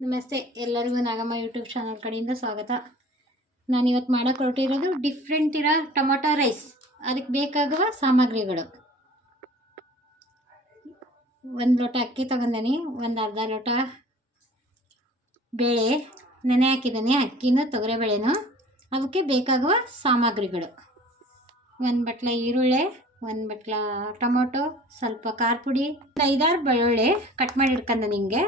ನಮಸ್ತೆ ಎಲ್ಲರಿಗೂ Nagamma YouTube channel ಕಡೆಯಿಂದ ಸ್ವಾಗತ. ನಾನಿವತ್ತು ಮಾಡೋಕ್ಕೆ ಹೊರಟಿರೋದು ಡಿಫ್ರೆಂಟ್ ಇರೋ ಟೊಮೊಟೊ ರೈಸ್. ಅದಕ್ಕೆ ಬೇಕಾಗುವ ಸಾಮಗ್ರಿಗಳು: ಒಂದು ಲೋಟ ಅಕ್ಕಿ ತಗೊಂಡೀನಿ, ಒಂದು ಅರ್ಧ ಲೋಟ ಬೇಳೆ ನೆನೆ ಹಾಕಿದ್ದೀನಿ, ಅಕ್ಕಿನೂ ತೊಗರಿಬೇಳೆನೂ. ಅದಕ್ಕೆ ಬೇಕಾಗುವ ಸಾಮಗ್ರಿಗಳು: ಒಂದು ಬಟ್ಲ ಈರುಳ್ಳಿ, ಒಂದು ಬಟ್ಲ ಟೊಮೊಟೊ, ಸ್ವಲ್ಪ ಖಾರ ಪುಡಿ, 5-6 ಬೆಳ್ಳುಳ್ಳಿ ಕಟ್ ಮಾಡಿ ಇಟ್ಕೊಂಡು, ನಿಮಗೆ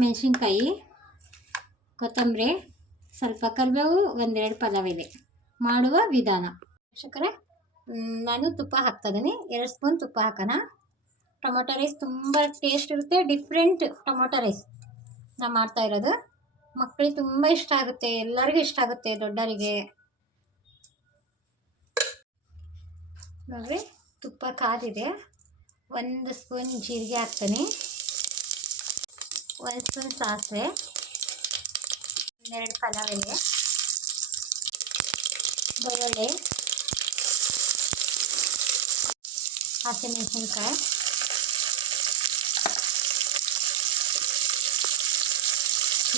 ಮೆಣಸಿನ್ಕಾಯಿ, ಕೊತ್ತಂಬರಿ, ಸ್ವಲ್ಪ ಕರಿಬೇವು, 1-2 ಪಲಾವ್ ಎಲೆ. ಮಾಡುವ ವಿಧಾನ: ವೀಕ್ಷಕರೇ, ನಾನು ತುಪ್ಪ ಹಾಕ್ತಾಯಿದ್ದೀನಿ, 2 ಸ್ಪೂನ್ ತುಪ್ಪ ಹಾಕೋಣ. ಟೊಮೊಟೊ ರೈಸ್ ತುಂಬ ಟೇಸ್ಟ್ ಇರುತ್ತೆ. ಡಿಫ್ರೆಂಟ್ ಟೊಮೊಟೊ ರೈಸ್ ನಾನು ಮಾಡ್ತಾ ಇರೋದು. ಮಕ್ಕಳಿಗೆ ತುಂಬ ಇಷ್ಟ ಆಗುತ್ತೆ, ಎಲ್ಲರಿಗೂ ಇಷ್ಟ ಆಗುತ್ತೆ, ದೊಡ್ಡವರಿಗೆ. ನೋಡಿರಿ, ತುಪ್ಪ ಕಾದಿದೆ. 1 ಸ್ಪೂನ್ ಜೀರಿಗೆ ಹಾಕ್ತೀನಿ, 1 ಸ್ಪೂನ್ ಸಾಸಿವೆ, 2 ಪಲಾವ್ ಎಲೆ, ಬೆಳ್ಳುಳ್ಳಿ, ಹಸಿಮೆಣಸಿನ್ಕಾಯಿ,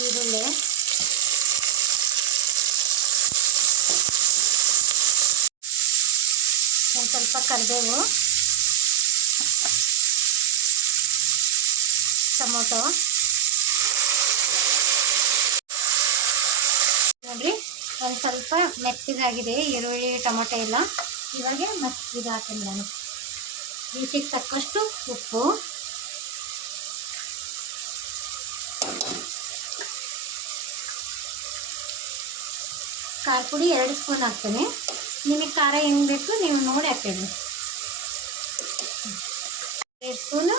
ಈರುಳ್ಳಿ, ಒಂದು ಸ್ವಲ್ಪ ಕರಿಬೇವು, ಟೊಮೊಟೊ. ನೋಡಿರಿ, ಒಂದು ಸ್ವಲ್ಪ ಮೆತ್ತಗಾಗಿದೆ ಈರುಳ್ಳಿ ಟೊಮೊಟೊ ಎಲ್ಲ. ಇವಾಗ ಮತ್ತೆ ಇದು ಹಾಕ್ತೀನಿ ನಾನು. ರುಚಿಗೆ ತಕ್ಕಷ್ಟು ಉಪ್ಪು, ಖಾರ ಪುಡಿ 2 ಸ್ಪೂನ್ ಹಾಕ್ತೀನಿ. ನಿಮಗೆ ಖಾರ ಹೆಂಗೆ ಬೇಕು ನೀವು ನೋಡಿ ಹಾಕ್ತೀನಿ. 2 ಸ್ಪೂನು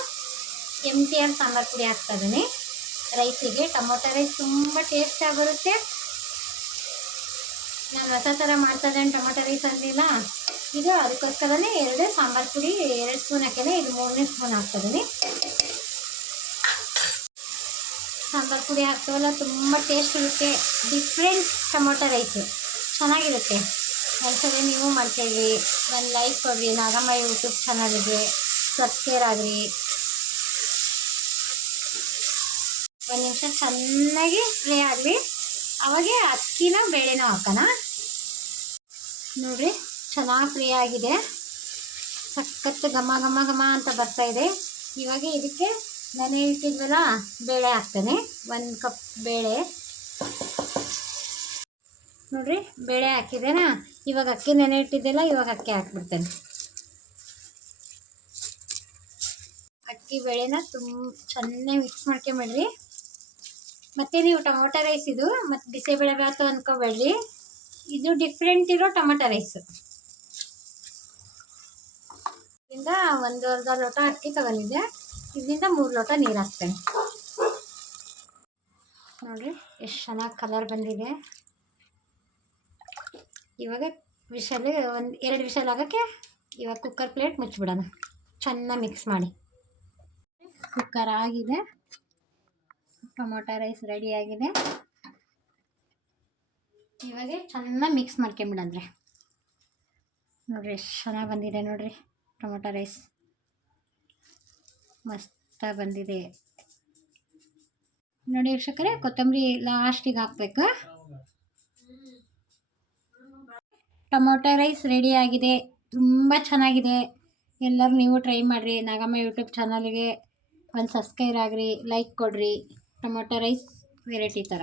MTR ಸಾಂಬಾರು ಪುಡಿ ಹಾಕ್ತಾಯಿದ್ದೀನಿ ರೈಸಿಗೆ. ಟೊಮೊಟೊ ರೈಸ್ ತುಂಬ ಟೇಸ್ಟಾಗಿ ಬರುತ್ತೆ. ನಾನು ಹೊಸ ಥರ ಮಾಡ್ತಾಯಿದ್ದೇನೆ ಟೊಮೊಟೊ ರೈಸ್ ಅಂದಿಲ್ಲ, ಇದು ಅದಕ್ಕೋಸ್ಕರನೇ 2 ಸಾಂಬಾರು ಪುಡಿ 2 ಸ್ಪೂನ್ ಹಾಕಿದೆ. ಇದು 3ನೇ ಸ್ಪೂನ್ ಹಾಕ್ತಾಯಿದ್ದೀನಿ. ಸಾಂಬಾರು ಪುಡಿ ಹಾಕ್ತವಲ್ಲ, ತುಂಬ ಟೇಸ್ಟ್ ಇರುತ್ತೆ. ಡಿಫ್ರೆಂಟ್ ಟೊಮೊಟೊ ರೈಸು ಚೆನ್ನಾಗಿರುತ್ತೆ. ಒಂದ್ಸಲ ನೀವು ಮಾಡ್ತೀವಿ. ಒಂದು ಲೈಕ್ ಕೊಡಿರಿ, ನಾಗಮ್ಮ ಯೂಟ್ಯೂಬ್ ಚಾನಲ್ಗೆ ಸಬ್ಸ್ಕ್ರೈಬ್ ಆಗಿರಿ. 1 ನಿಮಿಷ ಚೆನ್ನಾಗಿ ಫ್ರೈ ಆಗಲಿ, ಅವಾಗೆ ಅಕ್ಕಿನ ಬೇಳೆನ ಹಾಕೋಣ. ನೋಡಿರಿ, ಚೆನ್ನಾಗಿ ಫ್ರೈ ಆಗಿದೆ. ಸಖತ್ತು ಘಮ ಘಮ ಘಮ ಅಂತ ಬರ್ತಾಯಿದೆ. ಇವಾಗ ಇದಕ್ಕೆ ನೆನೆ ಇಟ್ಟಿದ್ವಲ್ಲ ಬೇಳೆ ಹಾಕ್ತೇನೆ. 1 ಕಪ್ ಬೇಳೆ. ನೋಡಿರಿ, ಬೇಳೆ ಹಾಕಿದ್ದೇನಾ. ಇವಾಗ ಅಕ್ಕಿ ನೆನೆ ಇಟ್ಟಿದ್ದೆಲ್ಲ, ಇವಾಗ ಅಕ್ಕಿ ಹಾಕ್ಬಿಡ್ತೇನೆ. ಅಕ್ಕಿ ಬೇಳೆನ ಚೆನ್ನಾಗಿ ಮಿಕ್ಸ್ ಮಾಡ್ಕೊಂಬಿಡ್ರಿ. ಮತ್ತು ನೀವು ಟೊಮೊಟೊ ರೈಸ್ ಇದು ಮತ್ತು ಬಿಸಿಬೇಳೆ ಭಾತು ಅಂದ್ಕೊಬೇಡ್ರಿ, ಇದು ಡಿಫ್ರೆಂಟ್ ಇರೋ ಟೊಮೊಟೊ ರೈಸು. ಇದರಿಂದ 1.5 ಲೋಟ ಅಕ್ಕಿ ತಗೊಂಡಿದ್ದೆ, ಇದರಿಂದ 3 ಲೋಟ ನೀರು ಹಾಕ್ತೇನೆ. ನೋಡಿರಿ, ಎಷ್ಟು ಚೆನ್ನಾಗಿ ಕಲರ್ ಬಂದಿದೆ. ಇವಾಗ ವಿಷಲ್ 1-2 ವಿಷಲ್ ಆಗೋಕ್ಕೆ ಇವಾಗ ಕುಕ್ಕರ್ ಪ್ಲೇಟ್ ಮುಚ್ಚಿಬಿಡೋಣ. ಚೆನ್ನಾಗಿ ಮಿಕ್ಸ್ ಮಾಡಿ. ಕುಕ್ಕರ್ ಆಗಿದೆ, ಟೊಮೊಟೊ ರೈಸ್ ರೆಡಿಯಾಗಿದೆ. ಇವಾಗ ಚೆನ್ನಾಗಿ ಮಿಕ್ಸ್ ಮಾಡ್ಕೊಂಬಿಡಂದ್ರೆ. ನೋಡಿರಿ, ಎಷ್ಟು ಚೆನ್ನಾಗಿ ಬಂದಿದೆ. ನೋಡಿರಿ, ಟೊಮೊಟೊ ರೈಸ್ ಮಸ್ತಾಗಿ ಬಂದಿದೆ. ನೋಡಿ ವೀಕ್ಷಕರೇ, ಕೊತ್ತಂಬರಿ ಲಾಸ್ಟಿಗೆ ಹಾಕಬೇಕು. ಟೊಮೊಟೊ ರೈಸ್ ರೆಡಿಯಾಗಿದೆ. ತುಂಬ ಚೆನ್ನಾಗಿದೆ. ಎಲ್ಲರೂ ನೀವು ಟ್ರೈ ಮಾಡಿರಿ. ನಾಗಮ್ಮ ಯೂಟ್ಯೂಬ್ ಚಾನಲ್ಗೆ ಒಂದು ಸಬ್ಸ್ಕ್ರೈಬ್ ಆಗಿರಿ, ಲೈಕ್ ಕೊಡಿರಿ. ಟೊಮೊಟೊ ರೈಸ್ ವೆರೈಟಿ ಥರ.